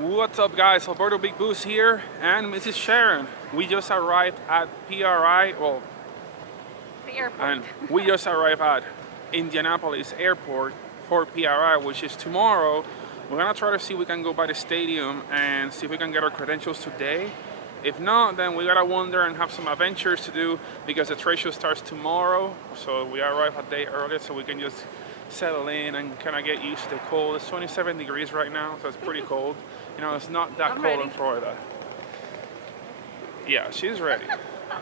What's up guys, Alberto Big Boost here and Mrs. Sharon. We just arrived at PRI, well, the airport. And we just arrived at Indianapolis airport for PRI, which is tomorrow. We're gonna try to see if we can go by the stadium and see if we can get our credentials today. If not, then we gotta wander and have some adventures to do because the trade show starts tomorrow. So we arrive a day earlier so we can just settle in and kind of get used to the cold. It's 27 degrees right now, so it's pretty cold. You know, it's not that cold ready. in Florida. Yeah, she's ready.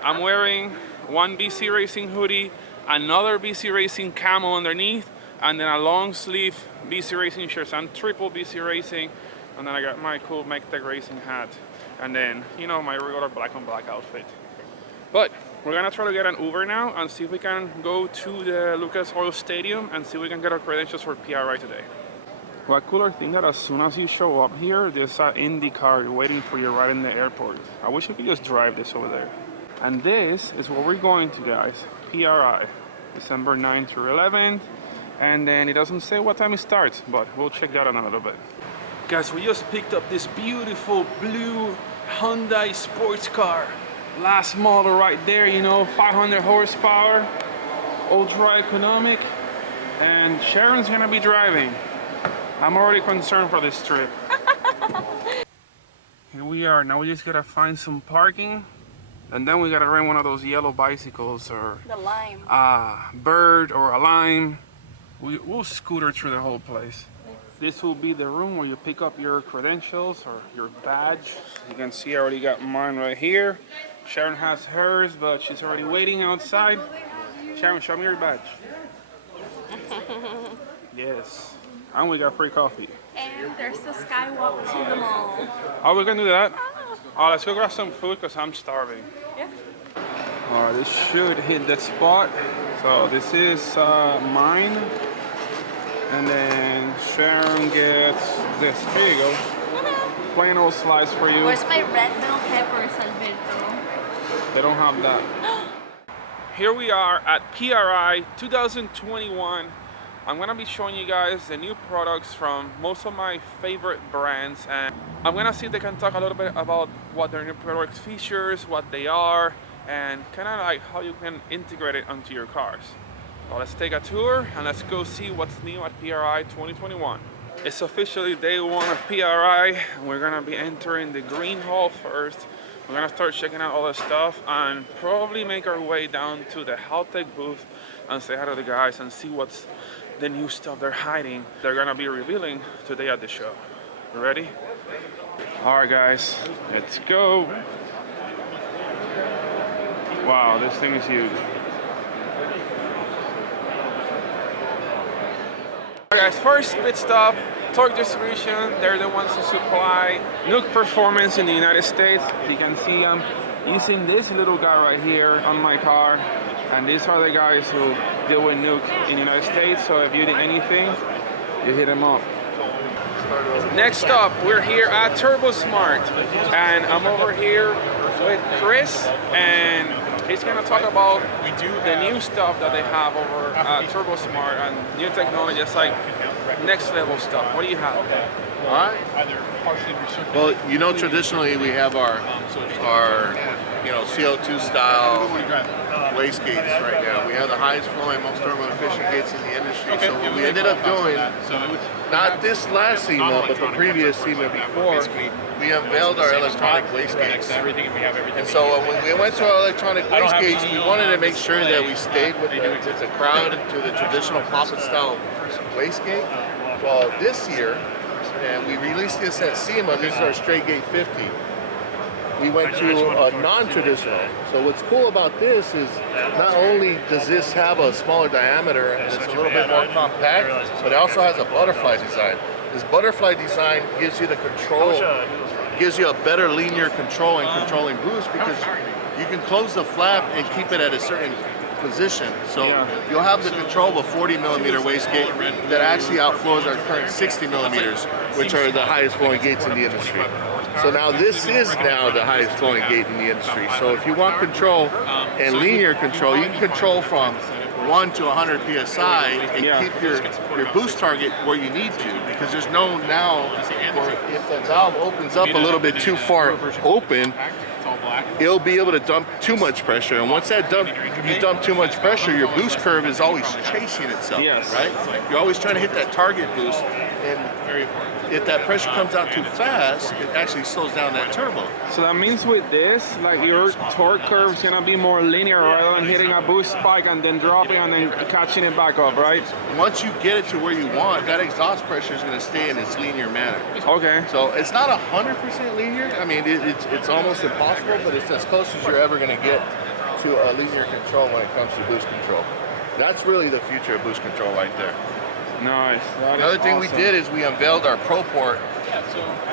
I'm wearing one BC Racing hoodie, another BC Racing camo underneath, and then a long sleeve BC Racing shirt. So I'm triple BC Racing, and then I got my cool Tech Racing hat, and then, you know, my regular black on black outfit. But we're gonna try to get an Uber now and see if we can go to the Lucas Oil Stadium and see if we can get our credentials for PRI today. What cooler thing that as soon as you show up here, there's an Indy car waiting for you right in the airport. I wish I could just drive this over there. And this is where we're going to, guys. PRI, December 9th through 11th. And then it doesn't say what time it starts, but we'll check that out in a little bit. Guys, we just picked up this beautiful blue Hyundai sports car. Last model right there, you know, 500 horsepower, ultra economic, and Sharon's gonna be driving. I'm already concerned for this trip. Here we are, now we just gotta find some parking, and then we gotta rent one of those yellow bicycles or The lime. a bird or a lime. We'll scooter through the whole place. This will be the room where you pick up your credentials or your badge. You can see I already got mine right here. Sharon has hers, but she's already waiting outside. Sharon, show me your badge. Yes. And we got free coffee. And there's the skywalk to the mall. Oh, we're gonna do that? Oh, let's go grab some food because I'm starving. Yeah. All right, this should hit that spot. So this is mine. And then Sharon gets this. Here you go. Plain old slice for you. Where's my red bell peppers, Alberto? They don't have that. Here we are at PRI 2021. I'm gonna be showing you guys the new products from most of my favorite brands, and I'm gonna see if they can talk a little bit about what their new products features, what they are, and kind of like how you can integrate it onto your cars. Well, let's take a tour and let's go see what's new at PRI 2021. It's officially day one of PRI, and we're gonna be entering the green hall first. We're gonna start checking out all the stuff and probably make our way down to the Haltech booth and say hi to the guys and see what's the new stuff they're hiding. They're gonna be revealing today at the show. You ready? All right, guys, let's go. Wow, this thing is huge. Alright guys, first pit stop, Torque Distribution. They're the ones who supply Nuke Performance in the United States. You can see I'm using this little guy right here on my car, and these are the guys who deal with Nuke in the United States. So if you need anything, you hit them up. Next up, we're here at Turbosmart, and I'm over here with Chris, and he's gonna talk about the new stuff that they have over at Turbosmart and new technology. It's like next level stuff. What do you have? All right. Well, you know, traditionally we have our CO2 style wastegates right now. We have the highest flowing, most thermal efficient gates in the industry. So what we ended up doing, not this last SEMA, but the previous SEMA before, we unveiled our electronic wastegates. And so when we went to our electronic wastegates, we wanted to make sure that we stayed with the crowd to the traditional poppet style wastegate. Well, this year, and we released this at SEMA, this is our straight gate 50. We went to a non-traditional. So what's cool about this is not only does this have a smaller diameter and it's a little bit more compact, but it also has a butterfly design. This butterfly design gives you the control, gives you a better linear control and controlling boost because you can close the flap and keep it at a certain position. So you'll have the control of a 40 millimeter wastegate that actually outflows our current 60 millimeters, which are the highest flowing gates in the industry. So now this is now the highest flowing gate in the industry. So if you want control and linear control, you can control from 1 to 100 PSI and keep your boost target where you need to, because there's no now where if the valve opens up a little bit too far open, it'll be able to dump too much pressure. And once you dump too much pressure, your boost curve is always chasing itself, right? You're always trying to hit that target boost. And if that pressure comes out too fast, it actually slows down that turbo. So that means with this, like your torque curve is gonna be more linear rather than hitting a boost spike and then dropping and then catching it back up, right? Once you get it to where you want, that exhaust pressure is gonna stay in its linear manner. Okay. So it's not 100% linear. I mean, it's almost impossible, but it's as close as you're ever gonna get to a linear control when it comes to boost control. That's really the future of boost control right there. Nice. Another thing we did is we unveiled our Pro Port.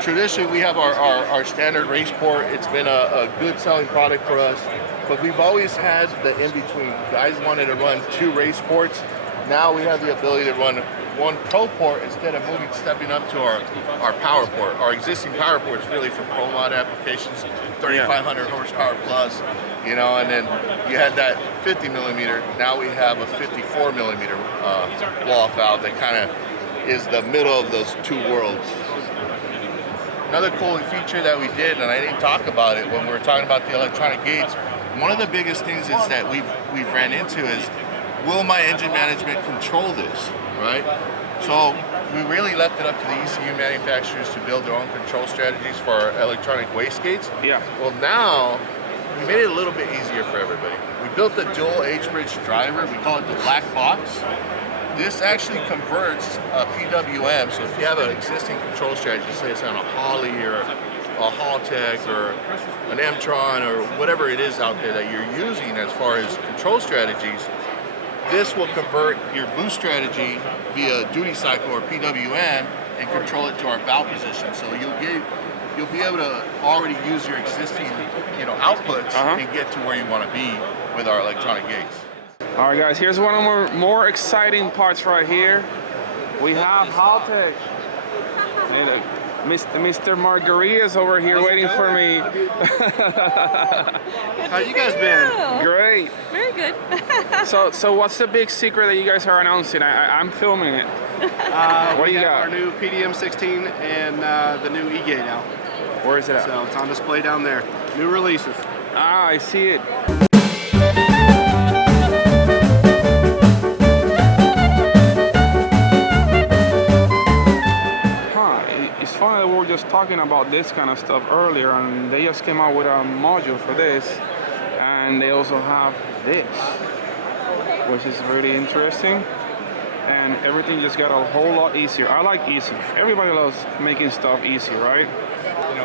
Traditionally, we have our standard race port. It's been a good selling product for us, but we've always had the in-between. Guys wanted to run 2 race ports. Now we have the ability to run 1 Pro Port instead of stepping up to our Power Port. Our existing Power Port is really for pro mod applications, 3,500 horsepower plus, you know, and then you had that 50 millimeter. Now we have a 54 millimeter blow-off valve that kind of is the middle of those 2 worlds. Another cool feature that we did, and I didn't talk about it when we were talking about the electronic gates, one of the biggest things is that we've ran into is, will my engine management control this, right? So we really left it up to the ECU manufacturers to build their own control strategies for our electronic wastegates. Yeah. Well, now we made it a little bit easier for everybody. We built the dual H-bridge driver. We call it the black box. This actually converts a PWM. So if you have an existing control strategy, say it's on a Holley or a Haltech or an M-Tron or whatever it is out there that you're using as far as control strategies, this will convert your boost strategy via duty cycle or PWM and control it to our valve position. So you'll be able to already use your existing, you know, outputs and get to where you want to be with our electronic gates. All right, guys. Here's one of our more exciting parts right here. We have Haltech. Mr. Margaritas over here waiting for me. How you guys been? Great. Very good. So what's the big secret that you guys are announcing? I'm filming it. What do you got? Our new PDM 16 and the new E-Gate out. Where is it at? So it's on display down there. New releases. Ah, I see it. It's funny that we were just talking about this kind of stuff earlier, and they just came out with a module for this, and they also have this, which is really interesting, and everything just got a whole lot easier. I like easy. Everybody loves making stuff easy, right?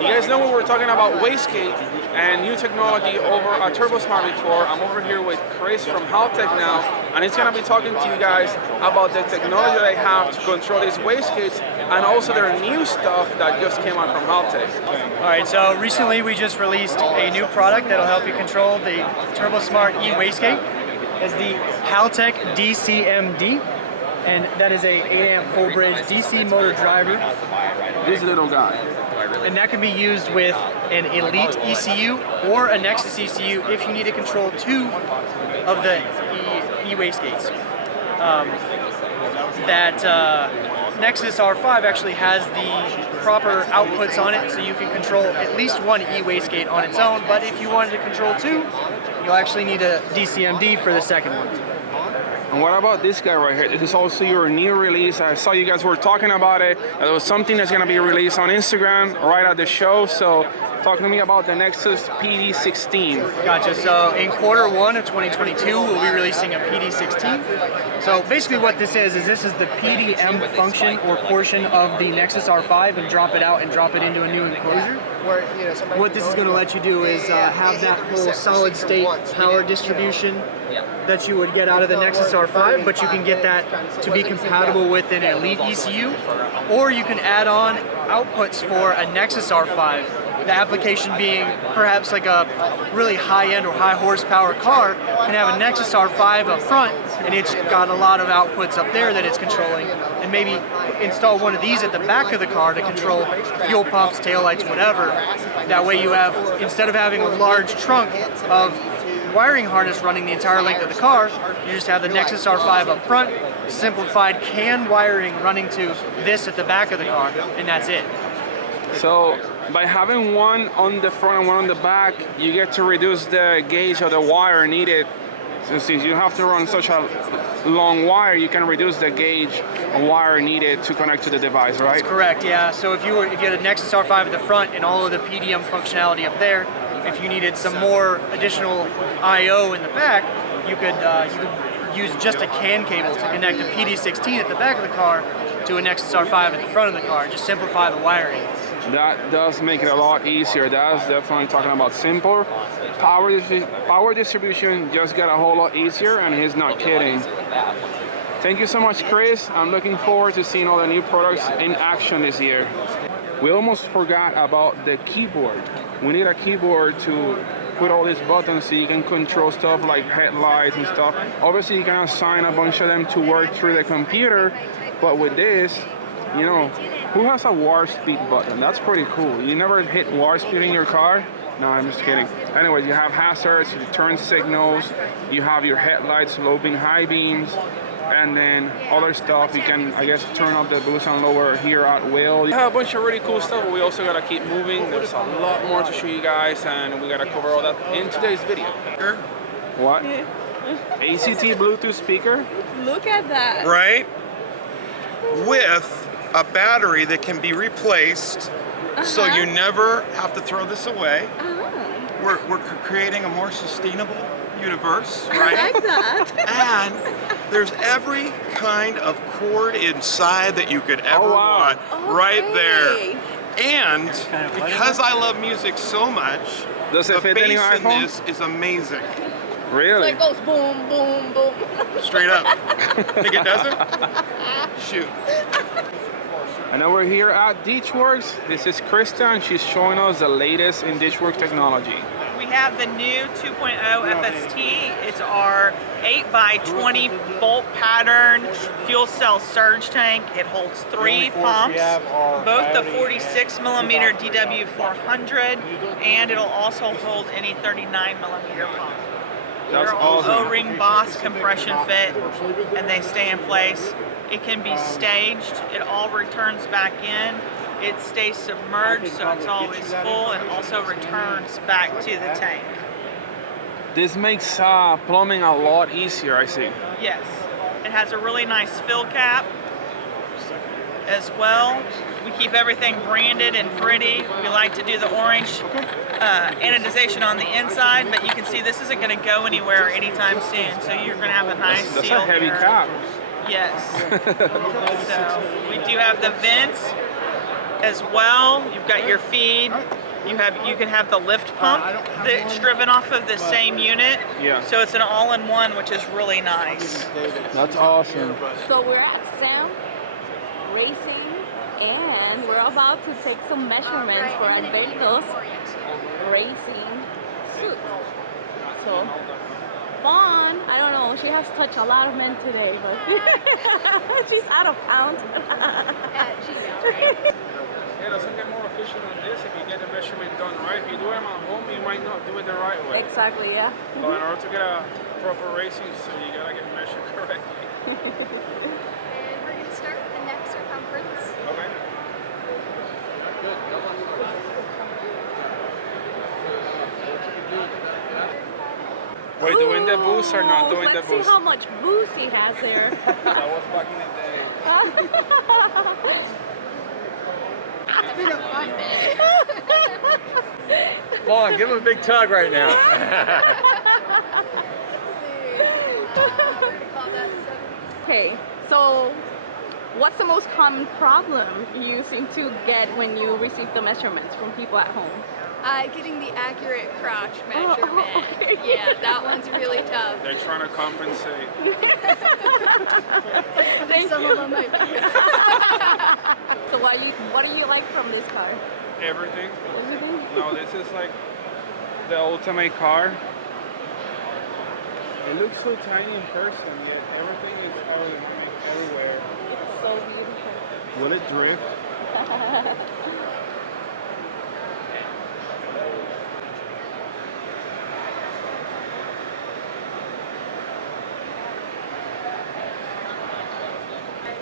You guys know we were talking about wastegate and new technology over at Turbosmart before. I'm over here with Chris from Haltech now, and he's going to be talking to you guys about the technology they have to control these wastegates and also their new stuff that just came out from Haltech. All right, so recently we just released a new product that'll help you control the Turbosmart e-wastegate. It's the Haltech DCMD, and that is a 8-amp full bridge DC motor driver. This little guy. And that can be used with an Elite ECU or a Nexus ECU if you need to control 2 of the e-wastegates. Nexus R5 actually has the proper outputs on it, so you can control at least 1 e-wastegate on its own, but if you wanted to control 2, you'll actually need a DCMD for the second one. And what about this guy right here? This is also your new release. I saw you guys were talking about it. It was something that's going to be released on Instagram right at the show. So talk to me about the Nexus PD16. Gotcha. So in Q1 of 2022, we'll be releasing a PD16. So basically what this is the PDM function or portion of the Nexus R5 and drop it out and drop it into a new enclosure. What this is going to let you do is have that whole solid state power distribution that you would get out of the Nexus R5, but you can get that to be compatible with an Elite ECU, or you can add on outputs for a Nexus R5. The application being perhaps like a really high-end or high horsepower car can have a Nexus R5 up front, and it's got a lot of outputs up there that it's controlling, and maybe install one of these at the back of the car to control fuel pumps, taillights, whatever. That way you have, instead of having a large trunk of wiring harness running the entire length of the car, you just have the Nexus R5 up front, simplified CAN wiring running to this at the back of the car, and that's it. So by having one on the front and one on the back, you get to reduce the gauge of the wire needed. So since you have to run such a long wire, you can reduce the gauge of wire needed to connect to the device, right? That's correct, yeah. So if you had a Nexus R5 at the front and all of the PDM functionality up there, if you needed some more additional I/O in the back, you could use just a CAN cable to connect a PD16 at the back of the car to a Nexus R5 at the front of the car. Just simplify the wiring. That does make it a lot easier. That's definitely talking about simpler. Power distribution just got a whole lot easier, and he's not kidding. Thank you so much, Chris. I'm looking forward to seeing all the new products in action this year. We almost forgot about the keyboard. We need a keyboard to put all these buttons so you can control stuff like headlights and stuff. Obviously, you can assign a bunch of them to work through the computer, but with this, you know, who has a warp speed button? That's pretty cool. You never hit warp speed in your car? No, I'm just kidding. Anyways, you have hazards, you turn signals, you have your headlights, low beam, high beams, and then other stuff. You can, I guess, turn up the boost and lower here at will. We have a bunch of really cool stuff, but we also gotta keep moving. There's a lot more to show you guys, and we gotta cover all that in today's video. What? ACT Bluetooth speaker? Look at that. Right? With a battery that can be replaced, so you never have to throw this away. We're creating a more sustainable universe, right? I like that. And there's every kind of cord inside that you could ever want right there. And because I love music so much, Does it the fit in your bass in iPhone? this is amazing. Really? It goes boom, boom, boom. Straight up. Think it doesn't? Shoot. I know we're here at Ditchworks. This is Krista, and she's showing us the latest in Ditchworks technology. We have the new 2.0 FST. It's our 8x20 bolt pattern fuel cell surge tank. It holds 3 pumps, both the 46mm DW400, and it'll also hold any 39mm pump. They're all awesome. O-ring Boss compression fit, and they stay in place. It can be staged. It all returns back in. It stays submerged, so it's always full, and also returns back to the tank. This makes plumbing a lot easier, I see. Yes. It has a really nice fill cap as well. We keep everything branded and pretty. We like to do the orange anodization on the inside, but you can see this isn't going to go anywhere anytime soon, so you're going to have a nice That's seal a heavy here. cap. Yes. So we do have the vents as well. You've got your feed. You can have the lift pump that's driven off of the same unit. Yeah. So it's an all-in-one, which is really nice. That's awesome. So we're at Sam Racing, and we're about to take some measurements for Alberto's racing suit. So, Vaughn, I don't know, she has touched a lot of men today, but she's out of pounds. Yeah, it doesn't get more efficient than this if you get the measurement done right. If you do them at home, you might not do it the right way. Exactly, yeah. So in order to get a proper racing suit, you gotta get measured correctly. And we're going to start with the neck circumference. Okay. Wait, doing the boost or not doing the Let's boost? see how much boost he has there. That was back in the day. It's been a fun day. Come on, give him a big tug right now. Okay, so what's the most common problem you seem to get when you receive the measurements from people at home? Getting the accurate crotch measurement. okay. Yeah, that one's really tough. They're trying to compensate. Some of them might be. So what do you like from this car? Everything. Everything? No, this is like the ultimate car. It looks so tiny in person, yet everything is aerodynamic everywhere. It's so beautiful. Will it drift?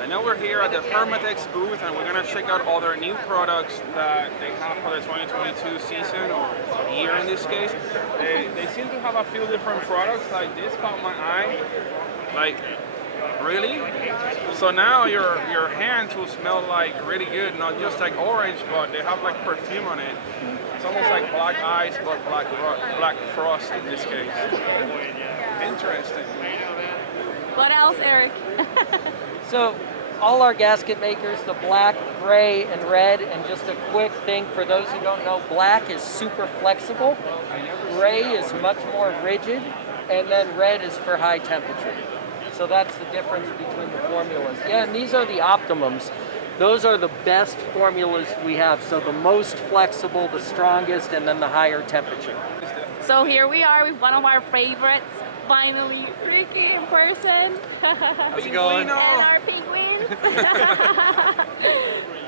And now we're here at the Permatex booth, and we're gonna check out all their new products that they have for the 2022 season, or year in this case. They seem to have a few different products. Like this caught my eye. Like, really? So now your hands will smell like really good, not just like orange, but they have like perfume on it. It's almost like black ice, but black frost in this case. Interesting. What else, Eric? So all our gasket makers, the black, gray, and red, and just a quick thing for those who don't know, black is super flexible, gray is much more rigid, and then red is for high temperature. So that's the difference between the formulas. Yeah, and these are the optimums. Those are the best formulas we have. So the most flexible, the strongest, and then the higher temperature. So here we are with one of our favorites. Finally, Ricky in person. How's it going? And our penguins.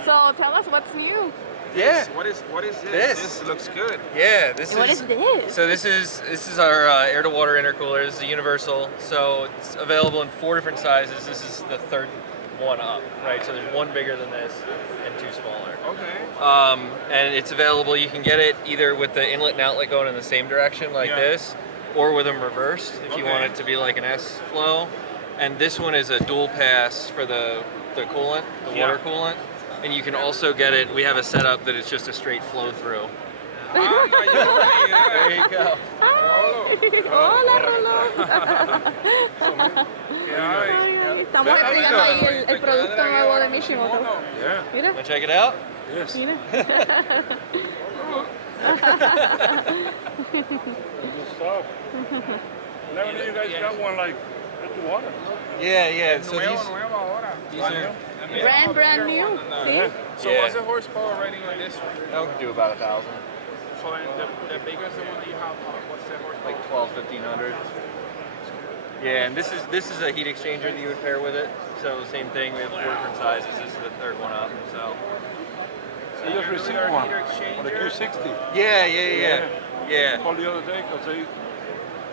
So tell us what's new. Yeah. What is this? This looks good. Yeah, this What is this? So this is our air-to-water intercooler. This is a universal. So it's available in 4 different sizes. This is the 3rd one up, right? So there's one bigger than this and 2 smaller. Okay. And it's available. You can get it either with the inlet and outlet going in the same direction like this, or with them reversed if you want it to be like an S flow. And this one is a dual pass for the coolant, the water coolant. And you can also get it, we have a setup that it's just a straight flow through. There you go. Hola, Rolo. Estamos explicando ahí el producto nuevo de Mishimoto. Mira. Wanna check it out? Yes. Mira. Good stuff. Never knew you guys got one like the water. Yeah. So these are brand new. See? So what's the horsepower rating on this one? that one can do about 1,000. So then the biggest one that you have, what's the horsepower? Like 1,200, 1,500. Yeah, and this is a heat exchanger that you would pair with it. So same thing, we have 4 different sizes. This is the 3rd one up. So I just received one for the Q60. Yeah. Called the other day because they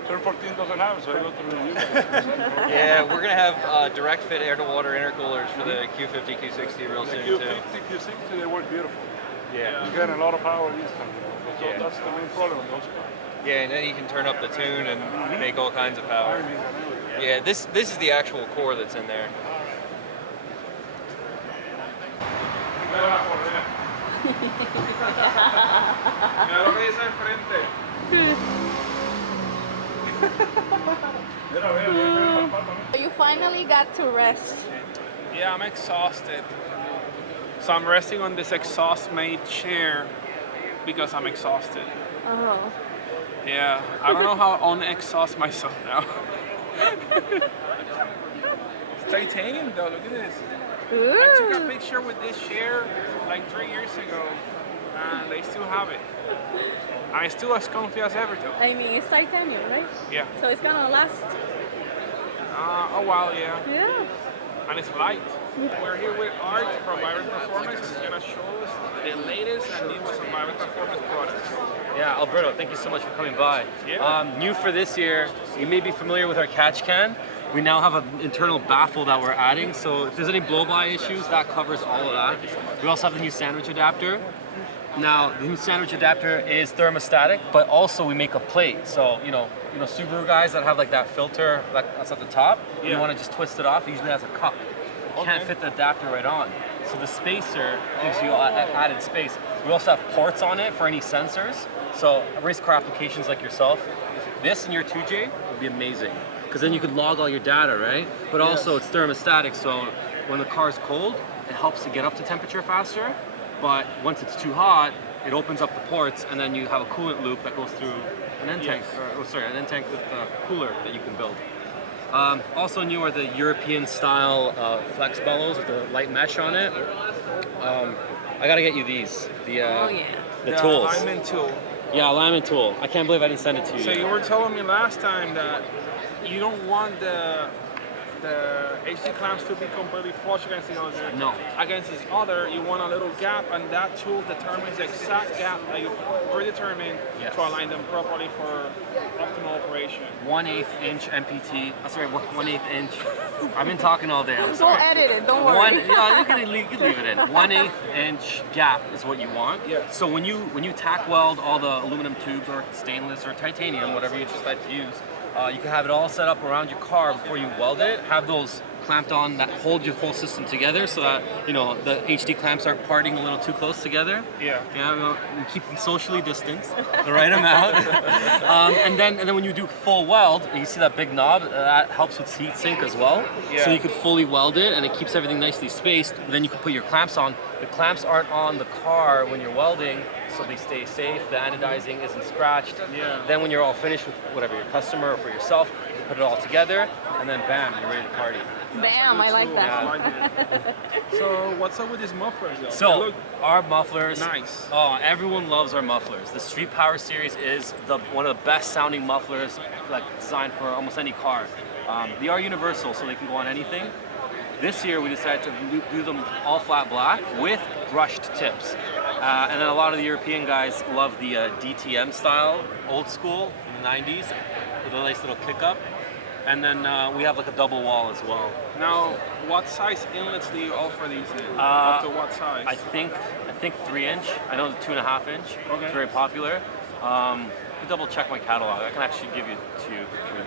turn 14 doesn't have it, so I go through you guys. Yeah, we're gonna have direct fit air-to-water intercoolers for the Q50, Q60 real soon too. The Q50, Q60, they work beautiful. Yeah. You're getting a lot of power this time. So that's the main problem with those cars. Yeah, and then you can turn up the tune and make all kinds of power. Yeah, this is the actual core that's in there. You finally got to rest. Yeah, I'm exhausted. So I'm resting on this exhaust-made chair because I'm exhausted. Oh. Yeah, I don't know how to unexhaust myself now. It's titanium though, look at this. Ooh. I took a picture with this chair like 3 years ago, and they still have it. And it's still as comfy as ever though. I mean, it's titanium, right? Yeah. So it's gonna last. A while, yeah. Yeah. And it's light. We're here with Art from Vibrant Performance, and he's gonna show us the latest and newest on Vibrant Performance products. Yeah, Alberto, thank you so much for coming by. Yeah. New for this year, you may be familiar with our catch can. We now have an internal baffle that we're adding, so if there's any blow-by issues, that covers all of that. We also have the new sandwich adapter. Now, the new sandwich adapter is thermostatic, but also we make a plate. So, you know, Subaru guys that have like that filter that's at the top, you want to just twist it off, it usually has a cup. You can't fit the adapter right on. So the spacer gives you added space. We also have ports on it for any sensors. So race car applications like yourself, this in your 2J would be amazing. Because then you could log all your data, right? But also it's thermostatic, so when the car's cold, it helps to get up to temperature faster. But once it's too hot, it opens up the ports, and then you have a coolant loop that goes through an end tank, an end tank with a cooler that you can build. Also new are the European style flex bellows with the light mesh on it. I gotta get you these, the tools. Alignment tool. Yeah, alignment tool. I can't believe I didn't send it to you. So you were telling me last time that you don't want the the HD clamps to be completely flush against the other. No. Against this other, you want a little gap, and that tool determines the exact gap that you predetermine to align them properly for optimal operation. 1/8 inch MPT. Sorry, 1/8 inch. I've been talking all day. I'm Don't sorry. edit it, don't worry. You can leave it in. 1/8 inch gap is what you want. Yeah. So when you tack weld all the aluminum tubes or stainless or titanium, whatever you decide to use, you can have it all set up around your car before you weld it. Have those clamped on that hold your whole system together, so that the HD clamps aren't parting a little too close together. Yeah. You keep them socially distanced, the right amount. and then when you do full weld, you see that big knob that helps with heat sink as well. Yeah. So you could fully weld it, and it keeps everything nicely spaced. Then you can put your clamps on. The clamps aren't on the car when you're welding, so they stay safe. The anodizing isn't scratched. Yeah. Then when you're all finished with whatever your customer or for yourself, you put it all together, and then bam, you're ready to party. Bam, I like that. So what's up with these mufflers though? So our mufflers, nice. Oh, everyone loves our mufflers. The Street Power series is one of the best sounding mufflers, like designed for almost any car. They are universal, so they can go on anything. This year we decided to do them all flat black with brushed tips. And then a lot of the European guys love the DTM style, old school from the 90s, with a nice little kick up. And then we have like a double wall as well. Now, what size inlets do you offer these in? Up to what size? I think 3-inch. I know the 2.5 inch. Okay. It's very popular. You double check my catalog. I can actually give you 2 for you.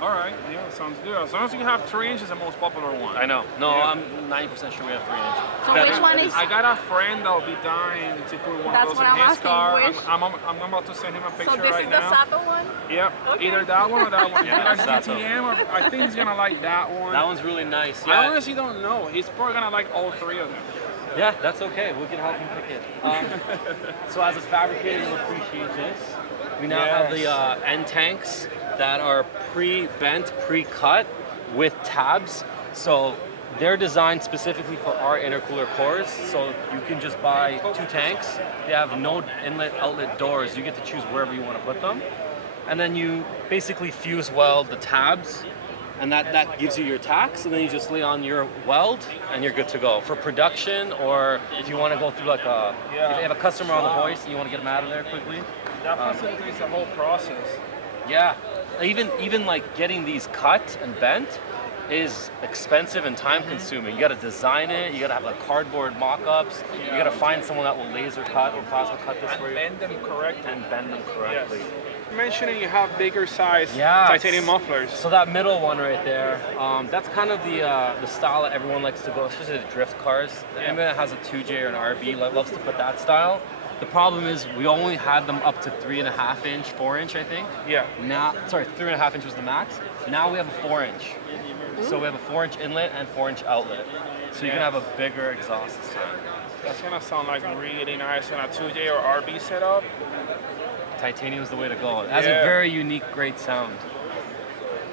All right, yeah, sounds good. As long as you have 3 inches, the most popular one. I know. No, Yeah. I'm 90% sure we have 3 inch. So which one is? I got a friend that'll be dying to put one That's of those what in I'm his asking, car. which? I'm about to send him a picture So this right is now. the Sato one? Yep, Okay. either that one or that one. Yeah, If you like Sato. DTM, or I think he's gonna like that one. That one's really nice. I Yeah. honestly don't know. He's probably gonna like all 3 of them. Yeah, that's okay. We can help him pick it. So as a fabricator, you'll appreciate this. We now have the end tanks that are pre-bent, pre-cut with tabs. So they're designed specifically for our intercooler cores. So you can just buy 2 tanks. They have no inlet outlet doors. You get to choose wherever you want to put them. And then you basically fuse weld the tabs, and that gives you your tacks, and then you just lay on your weld and you're good to go. For production, or if you want to go through like if you have a customer on the hoist and you want to get them out of there quickly. That facilitates the whole process. Yeah, even like getting these cut and bent is expensive and time consuming. You got to design it, you got to have like cardboard mock-ups, you got to find someone that will laser cut or plasma cut this for you. Bend them correctly. And bend them correctly. Yes. You mentioned you have bigger size Yeah, titanium mufflers. So that middle one right there, that's kind of the style that everyone likes to go, especially the drift cars. Anyone that has a 2J or an RB loves to put that style. The problem is we only had them up to 3.5 inch, 4 inch, I think. Yeah. Now, sorry, 3.5 inch was the max. Now we have a 4 inch. So we have a 4 inch inlet and 4 inch outlet. So you can have a bigger exhaust this time. That's gonna sound like really nice on a 2J or RB setup. Titanium is the way to go. It has a very unique, great sound.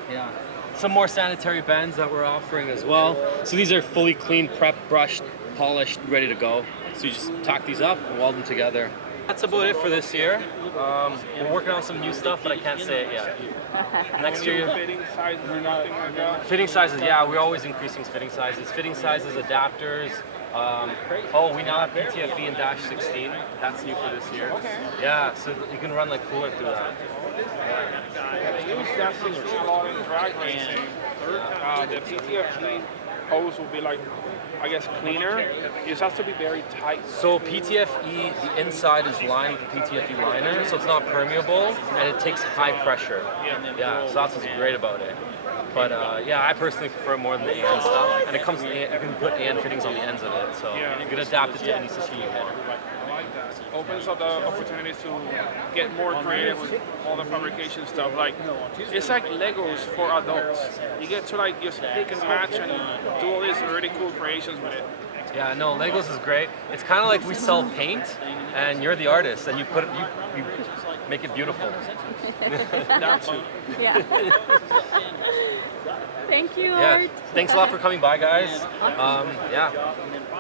Yeah. Some more sanitary bends that we're offering as well. So these are fully clean, prepped, brushed, polished, ready to go. So you just tack these up and weld them together. That's about it for this year. We're working on some new stuff, but I can't say it yet. Next year, Fitting sizes or nothing like that. fitting sizes, yeah, we're always increasing fitting sizes. Fitting sizes, adapters. We now have PTFE and Dash 16. That's new for this year. Okay. Yeah, so you can run like coolant through that. They use that 16 a lot in drag racing. The PTFE hose will be like, I guess, cleaner. It just has to be very tight. So PTFE, the inside is lined with the PTFE liner, so it's not permeable, and it takes high pressure. Yeah, so that's what's great about it. But I personally prefer more than the AN stuff, and it comes. You can put AN fittings on the ends of it, so you can adapt it to any system you hit. I like that. Opens up the opportunities to get more creative with all the fabrication stuff. Like, it's like Legos for adults. You get to like just pick and match and do all these really cool creations with it. Yeah, no, Legos is great. It's kind of like we sell paint, and you're the artist, and you make it beautiful. That too. Yeah. Thank you, Yeah, Art. thanks a lot for coming by, guys.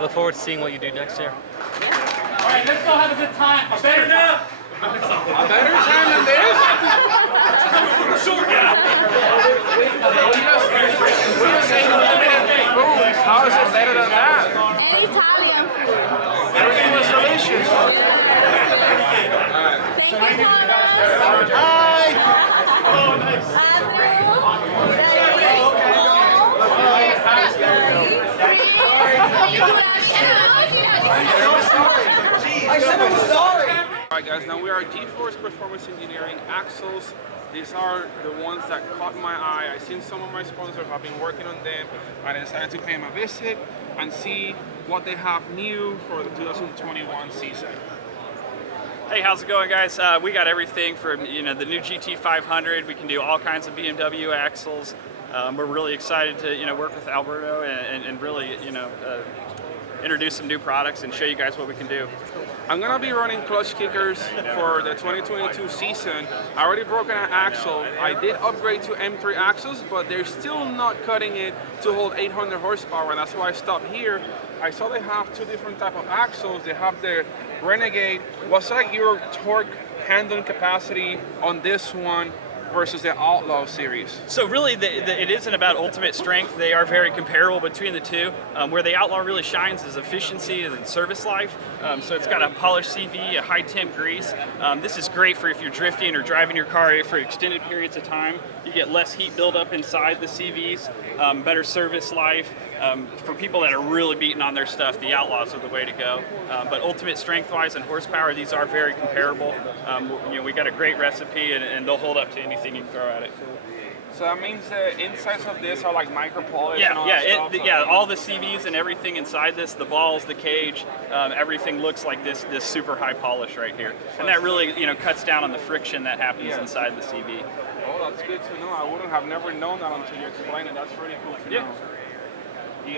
Look forward to seeing what you do next year. All right, let's go have a good time. A better now. A better time than this? Short guy. We just Alright guys, now we are G-Force Performance Engineering axles. These are the ones that caught my eye. I've seen some of my sponsors have been working on them, and I decided to pay them a visit and see what they have new for the 2021 season. Hey, how's it going, guys? We got everything from the new GT500. We can do all kinds of BMW axles. We're really excited to work with Alberto and really introduce some new products and show you guys what we can do. I'm gonna be running clutch kickers for the 2022 season. I already broken an axle. I did upgrade to M3 axles, but they're still not cutting it to hold 800 horsepower, and that's why I stopped here. I saw they have two different type of axles. They have the Renegade. What's like your torque handling capacity on this one versus the Outlaw series? So really, it isn't about ultimate strength. They are very comparable between the two. Where the Outlaw really shines is efficiency and service life. So it's got a polished CV, a high temp grease. This is great for if you're drifting or driving your car for extended periods of time. You get less heat buildup inside the CVs, better service life. For people that are really beating on their stuff, the Outlaws are the way to go. But ultimate strength-wise and horsepower, these are very comparable. We got a great recipe, and they'll hold up to anything you can throw at it. So that means the insides of this are like micro polish. Yeah, and all that stuff? all the CVs and everything inside this, the balls, the cage, everything looks like this super high polish right here, and that really cuts down on the friction that happens inside the CV. Oh, that's good to know. I wouldn't have never known that until you explained it. That's really cool to know.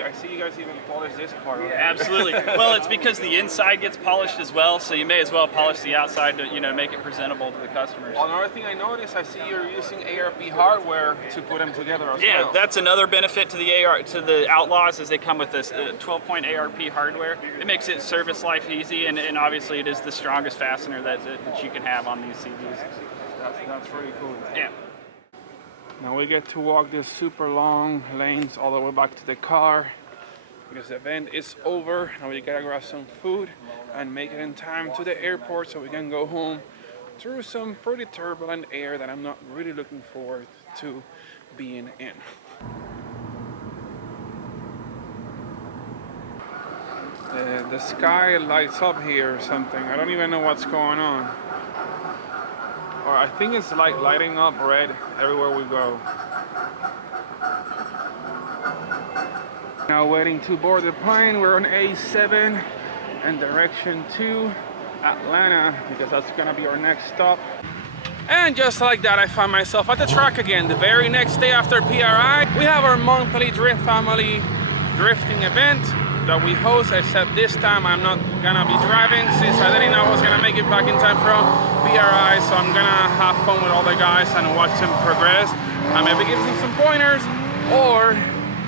I see you guys even polish this part. Yeah, absolutely. Well, it's because the inside gets polished as well, so you may as well polish the outside to make it presentable to the customers. Well, another thing I noticed, I see you're using ARP hardware to put them together as well. Yeah, that's another benefit to the Outlaws, is they come with this 12-point ARP hardware. It makes it service life easy, and obviously it is the strongest fastener that you can have on these CVs. That's really cool. Yeah. Now we get to walk these super long lanes all the way back to the car because the event is over. Now we gotta grab some food and make it in time to the airport so we can go home through some pretty turbulent air that I'm not really looking forward to being in. The sky lights up here or something. I don't even know what's going on. Or I think it's like lighting up red everywhere we go. Now waiting to board the plane. We're on A7 and direction to Atlanta because that's gonna be our next stop. And just like that, I find myself at the track again. The very next day after PRI, we have our monthly Drift Family drifting event that we host, except this time I'm not gonna be driving since I didn't know I was gonna make it back in time from PRI, so I'm gonna have fun with all the guys and watch them progress and maybe give them some pointers, or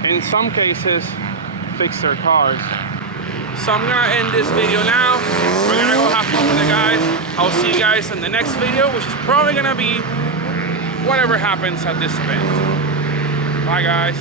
in some cases fix their cars. So I'm gonna end this video now. We're gonna go have fun with the guys. I'll see you guys in the next video, which is probably gonna be whatever happens at this event. Bye guys.